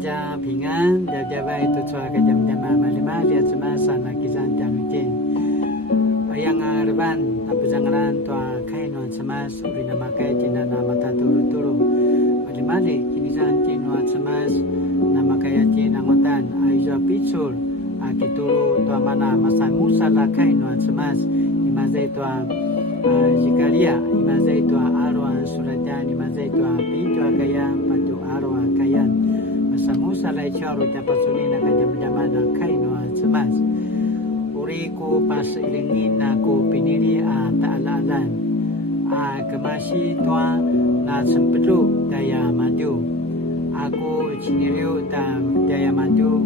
家平安，大家拜托出来jam jam malima lihat semua sana kisan janutin. Yang arban tapi jangan tua kain wan semas uri nama kai cina nama turu turu. Malima li kini jantin wan semas nama kai cina ngotan aiza picul akituru tua mana masa musa la kain wan semas imazai tua jikalia imazai tua arwan surajan imazai tua pintu kaya patu arwan kayan masa musa lai charu tapasulina kajam-jamana kaino semas uriku pas ilingin aku pinili ta'alalan kemasi tua na sempelu daya maju aku ciniriu dan daya maju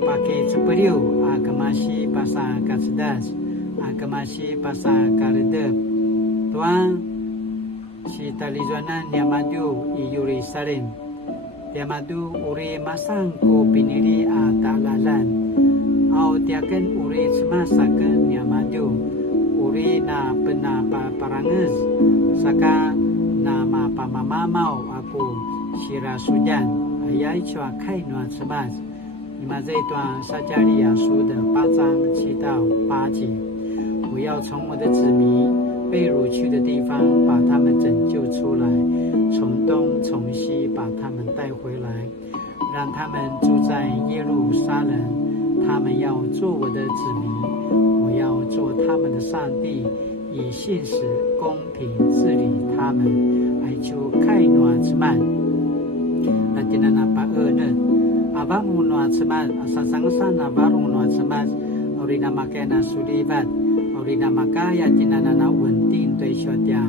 pakai seperiu kemasi pasal kasedas kemasi pasal karedep tua si talizuanan yang maju i Yerusalem dia maju uri masangku pinili ta'alalan au tiakan uri semasakan yang maju uri na pena paranges saka nama pamamamau aku sira sujan ayai chua kai nuan semas ima这段撒迦利亚书的8章7到8节我要从我的子民被掳去的地方把他们拯救出来，从东从西把他们带回来，让他们住在耶路撒冷。他们要做我的子民，我要做他们的上帝，以信实公平治理他们。哀求开暖之曼，那今天那把恶人，阿巴姆暖之曼，阿桑桑那巴鲁暖之曼，奥利那马盖那苏利班。Orina makaya tinanana unting to isyotia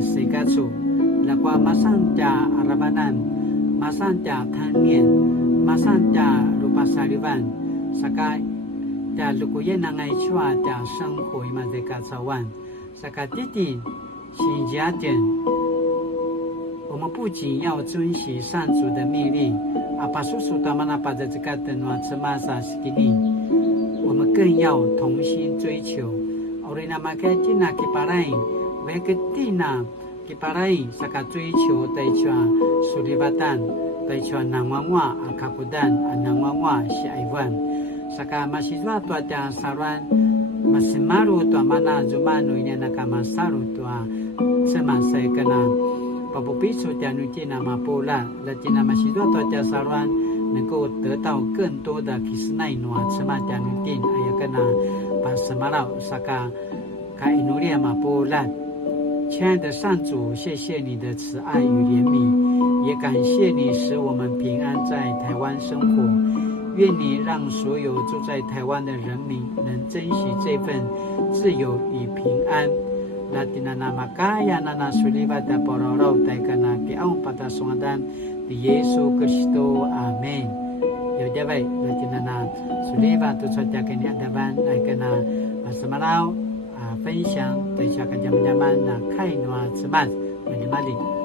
sikatsu lakwa masanta arabanan masanta tanien masanta rupasariban saka ta lukuyen na ngai chua ta senghu ima de katsawan saka titi xinjiaten 我们不仅要遵循上主的命令把叔叔他们那把这个的暖吃马萨斯给你我们更要同心追求Orina makai cina kiparai, veketina kiparai saka 追求对chua sulibatan, 对chua nangwangwa akakudan, nangwangwa si aiwan. Saka masiswa tua tia saruan, masimaru tua mana zumanu ini nakamasaru tua semasai kena papupisu tia nucina mapula, lacina masiswa tua tia saruan 能够得到更多的 kisnai noa cema tia nutin ayakana把什么了？萨嘎卡伊努利马波兰，亲爱的上主，谢谢你的慈爱与怜悯，也感谢你使我们平安在台湾生活。愿你让所有住在台湾的人民能珍惜这份自由与平安。拉蒂纳纳马卡亚纳纳苏利巴达波罗罗戴格纳给奥巴达松丹的耶稣基督，阿门。有这位拉蒂纳纳苏利巴都说加给你的班来跟那什么了分享对下个家们那开暖吃饭，我们马里。